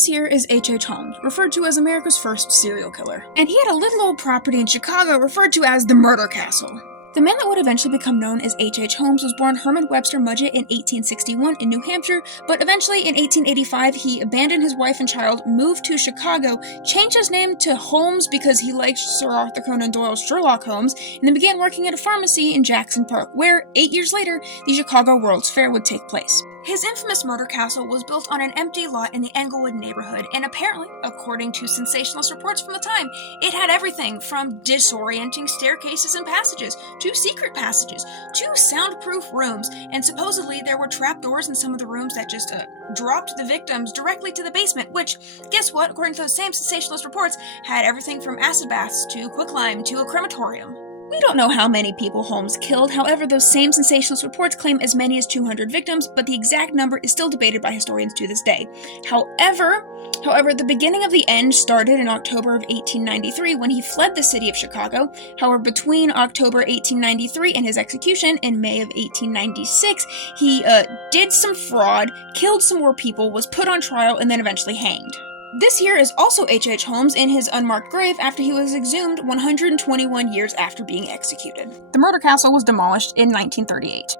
This here is H.H. Holmes, referred to as America's first serial killer. And he had a little old property in Chicago referred to as the Murder Castle. The man that would eventually become known as H.H. Holmes was born Herman Webster Mudgett in 1861 in New Hampshire, but eventually in 1885 he abandoned his wife and child, moved to Chicago, changed his name to Holmes because he liked Sir Arthur Conan Doyle's Sherlock Holmes, and then began working at a pharmacy in Jackson Park, where, 8 years later, the Chicago World's Fair would take place. His infamous murder castle was built on an empty lot in the Englewood neighborhood, and apparently, according to sensationalist reports from the time, it had everything from disorienting staircases and passages, to secret passages, to soundproof rooms, and supposedly there were trapdoors in some of the rooms that just dropped the victims directly to the basement, which, guess what, according to those same sensationalist reports, had everything from acid baths to quicklime to a crematorium. We don't know how many people Holmes killed, however those same sensationalist reports claim as many as 200 victims, but the exact number is still debated by historians to this day. However, the beginning of the end started in October of 1893 when he fled the city of Chicago. However, between October 1893 and his execution in May of 1896, he did some fraud, killed some more people, was put on trial, and then eventually hanged. This here is also H.H. Holmes in his unmarked grave after he was exhumed 121 years after being executed. The murder castle was demolished in 1938.